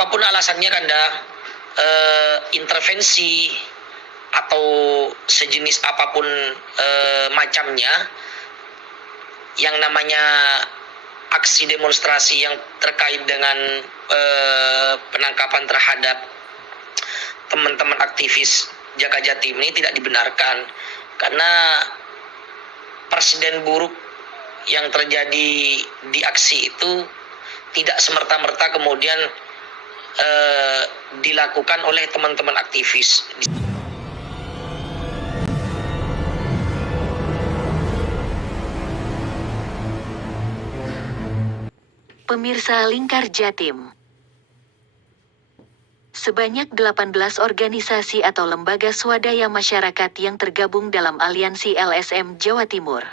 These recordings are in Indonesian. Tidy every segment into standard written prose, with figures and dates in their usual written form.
apapun alasannya Kanda, intervensi atau sejenis apapun macamnya, yang namanya aksi demonstrasi yang terkait dengan penangkapan terhadap teman-teman aktivis Jaka Jatim ini tidak dibenarkan, karena presiden buruk yang terjadi di aksi itu tidak semerta-merta kemudian dilakukan oleh teman-teman aktivis. Pemirsa Lingkar Jatim, sebanyak 18 organisasi atau lembaga swadaya masyarakat yang tergabung dalam Aliansi LSM Jawa Timur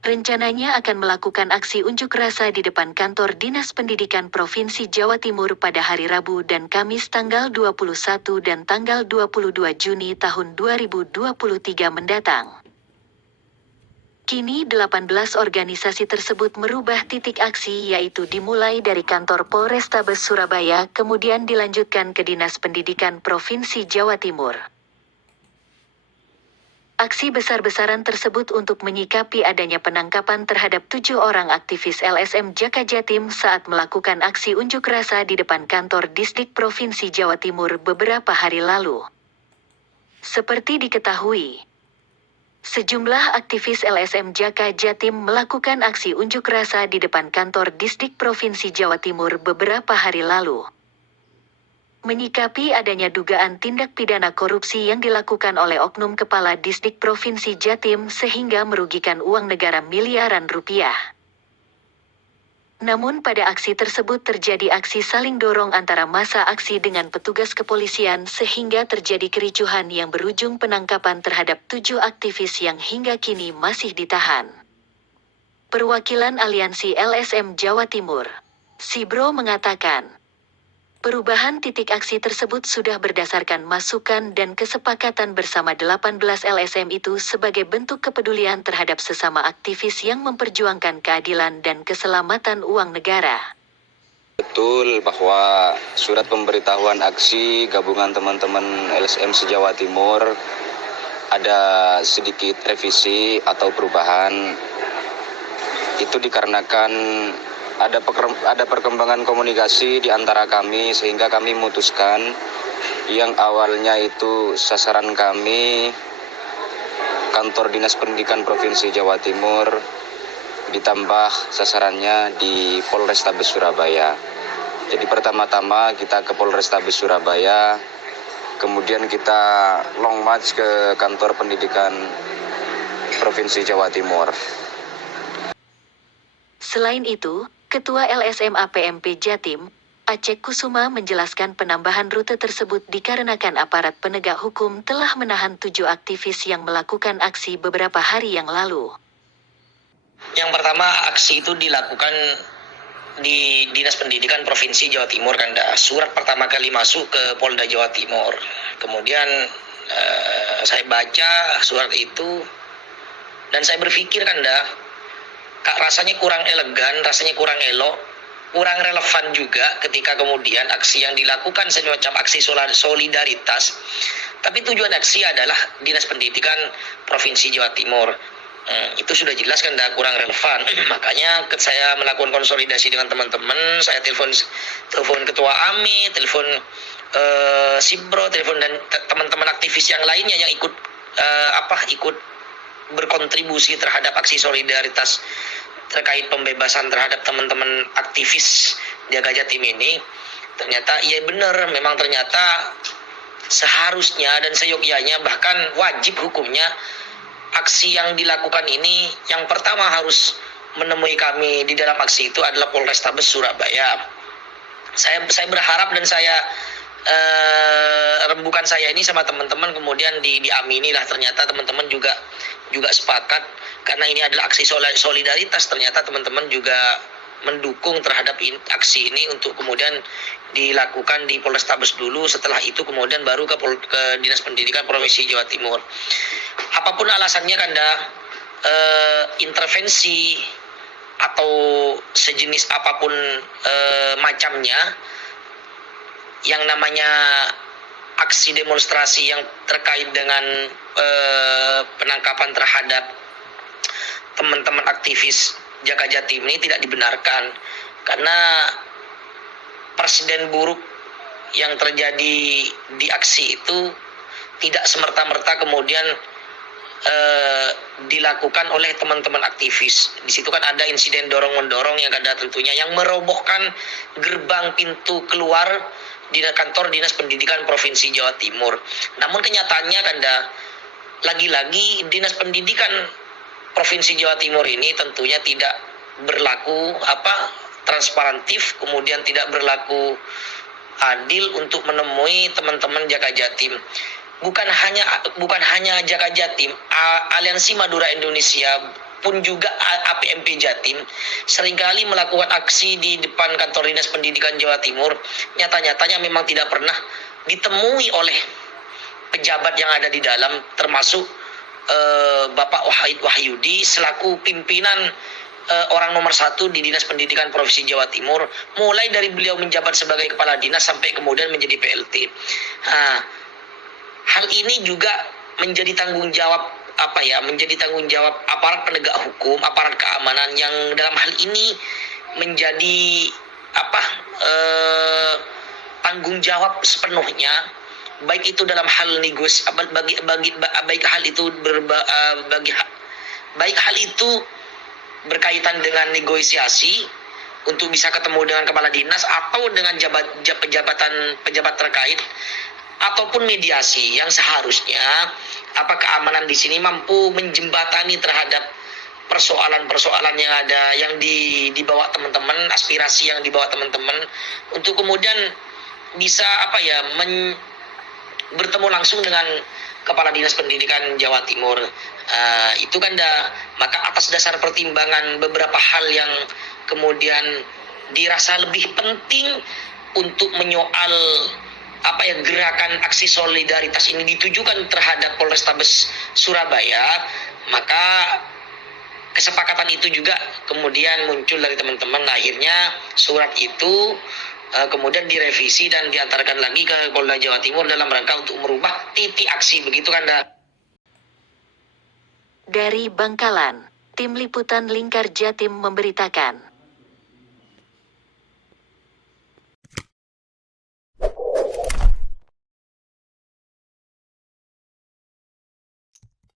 rencananya akan melakukan aksi unjuk rasa di depan kantor Dinas Pendidikan Provinsi Jawa Timur pada hari Rabu dan Kamis tanggal 21 dan tanggal 22 Juni tahun 2023 mendatang. Kini 18 organisasi tersebut merubah titik aksi, yaitu dimulai dari kantor Polrestabes Surabaya kemudian dilanjutkan ke Dinas Pendidikan Provinsi Jawa Timur. Aksi besar-besaran tersebut untuk menyikapi adanya penangkapan terhadap 7 orang aktivis LSM Jaka Jatim saat melakukan aksi unjuk rasa di depan kantor Disdik Provinsi Jawa Timur beberapa hari lalu. Seperti diketahui, sejumlah aktivis LSM Jaka Jatim melakukan aksi unjuk rasa di depan kantor Disdik Provinsi Jawa Timur beberapa hari lalu, menyikapi adanya dugaan tindak pidana korupsi yang dilakukan oleh oknum kepala Disdik Provinsi Jatim sehingga merugikan uang negara miliaran rupiah. Namun pada aksi tersebut terjadi aksi saling dorong antara massa aksi dengan petugas kepolisian sehingga terjadi kericuhan yang berujung penangkapan terhadap 7 aktivis yang hingga kini masih ditahan. Perwakilan Aliansi LSM Jawa Timur, Sibro, mengatakan, perubahan titik aksi tersebut sudah berdasarkan masukan dan kesepakatan bersama 18 LSM itu sebagai bentuk kepedulian terhadap sesama aktivis yang memperjuangkan keadilan dan keselamatan uang negara. Betul bahwa surat pemberitahuan aksi gabungan teman-teman LSM se-Jawa Timur ada sedikit revisi atau perubahan. Itu dikarenakan ada perkembangan komunikasi di antara kami sehingga kami memutuskan yang awalnya itu sasaran kami kantor Dinas Pendidikan Provinsi Jawa Timur ditambah sasarannya di Polrestabes Surabaya. Jadi pertama-tama kita ke Polrestabes Surabaya, kemudian kita long march ke kantor pendidikan Provinsi Jawa Timur. Selain itu, Ketua LSM APMP Jatim, Aceh Kusuma, menjelaskan penambahan rute tersebut dikarenakan aparat penegak hukum telah menahan 7 aktivis yang melakukan aksi beberapa hari yang lalu. Yang pertama, aksi itu dilakukan di Dinas Pendidikan Provinsi Jawa Timur, Kanda. Surat pertama kali masuk ke Polda Jawa Timur. Kemudian saya baca surat itu dan saya berpikir, Kanda, rasanya kurang elegan, rasanya kurang elok, kurang relevan juga ketika kemudian aksi yang dilakukan semacam aksi solidaritas, tapi tujuan aksi adalah Dinas Pendidikan Provinsi Jawa Timur. Itu sudah jelas kan kurang relevan. Makanya saya melakukan konsolidasi dengan teman-teman, saya telepon Ketua AMI, telepon Sibro, telepon dan teman-teman aktivis yang lainnya yang ikut berkontribusi terhadap aksi solidaritas terkait pembebasan terhadap teman-teman aktivis Jaka Jatim ini. Ternyata iya benar, memang ternyata seharusnya dan seyogyanya bahkan wajib hukumnya aksi yang dilakukan ini yang pertama harus menemui kami di dalam aksi itu adalah Polrestabes Surabaya. Saya berharap dan saya rembukan saya ini sama teman-teman kemudian diamini lah, ternyata teman-teman juga sepakat karena ini adalah aksi solidaritas. Ternyata teman-teman juga mendukung terhadap aksi ini untuk kemudian dilakukan di Polrestabes dulu, setelah itu kemudian baru ke Dinas Pendidikan Provinsi Jawa Timur. Apapun alasannya, Kanda, intervensi atau sejenis apapun macamnya, yang namanya aksi demonstrasi yang terkait dengan penangkapan terhadap teman-teman aktivis Jaga Jatim ini tidak dibenarkan, karena presiden buruk yang terjadi di aksi itu tidak semerta-merta kemudian dilakukan oleh teman-teman aktivis. Di situ kan ada insiden dorong-mendorong yang ada tentunya yang merobohkan gerbang pintu keluar di kantor Dinas Pendidikan Provinsi Jawa Timur. Namun kenyataannya kan lagi-lagi Dinas Pendidikan Provinsi Jawa Timur ini tentunya tidak berlaku transparantif, kemudian tidak berlaku adil untuk menemui teman-teman Jaga Jatim. Bukan hanya Jaga Jatim, Aliansi Madura Indonesia pun juga APMP Jatim seringkali melakukan aksi di depan kantor Dinas Pendidikan Jawa Timur. Nyata-nyatanya memang tidak pernah ditemui oleh pejabat yang ada di dalam, termasuk Bapak Wahid Wahyudi selaku pimpinan orang nomor 1 di Dinas Pendidikan Provinsi Jawa Timur, mulai dari beliau menjabat sebagai kepala dinas sampai kemudian menjadi PLT. Hal ini juga menjadi tanggung jawab aparat penegak hukum, aparat keamanan yang dalam hal ini menjadi tanggung jawab sepenuhnya, baik itu dalam hal baik hal itu berkaitan dengan negosiasi untuk bisa ketemu dengan kepala dinas atau dengan pejabat terkait, ataupun mediasi yang seharusnya keamanan di sini mampu menjembatani terhadap persoalan-persoalan yang ada, yang dibawa teman-teman, aspirasi yang dibawa teman-teman, untuk kemudian bisa bertemu langsung dengan Kepala Dinas Pendidikan Jawa Timur. Itu kan maka atas dasar pertimbangan beberapa hal yang kemudian dirasa lebih penting untuk menyoal gerakan aksi solidaritas ini ditujukan terhadap Polrestabes Surabaya, maka kesepakatan itu juga kemudian muncul dari teman-teman. Akhirnya surat itu kemudian direvisi dan diantarkan lagi ke Polda Jawa Timur dalam rangka untuk merubah titik aksi, begitu kan? Dari Bangkalan, Tim Liputan Lingkar Jatim memberitakan.